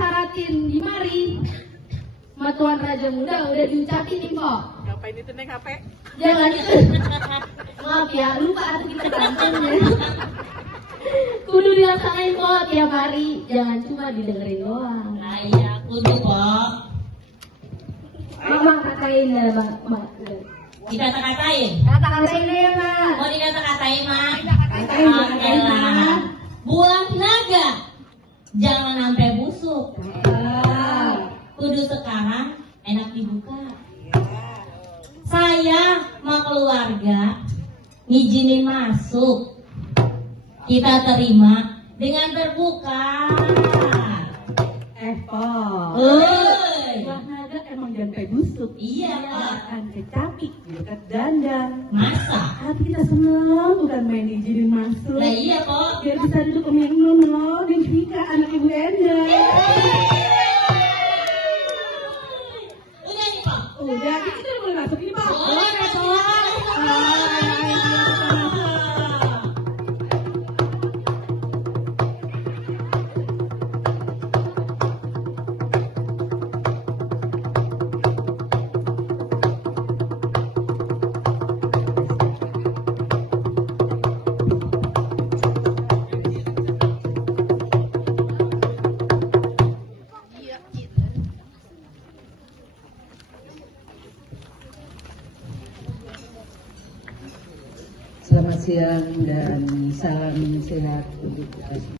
disaratin di mari sama Tuan Raja Muda udah diucapin nih kok. Ngapain itu naik HP? Jangan itu. Maaf ya, lupa atau kita ganteng ya. Kudu dilaksanain kok tiap hari, jangan cuma didengerin doang. Nah iya, kudu kok. Mama katain ya, Mak. Dikata-katain. Kata-katain deh ya, Mak. Mau dikata-katain, Mak? Katain, Mak. Buah naga, jangan sampai busuk. Kudu sekarang enak dibuka. Saya mau keluarga ngizinin masuk. Kita terima dengan terbuka. Pak. Hei. Buah naga emang jangan kayak busuk. Iya, Pak. Kan kecapik di dekat dandan. Masa? Hati kita senang bukan main diizinin masuk. Lah iya kok. Biar bisa duduk sama yang Nono dan Vika anak Ibu Enda. Udah nih, Pak. Udah, kita udah boleh masuk ini Pak. Boleh, Pak. Selamat siang dan salam sehat untuk kita semua.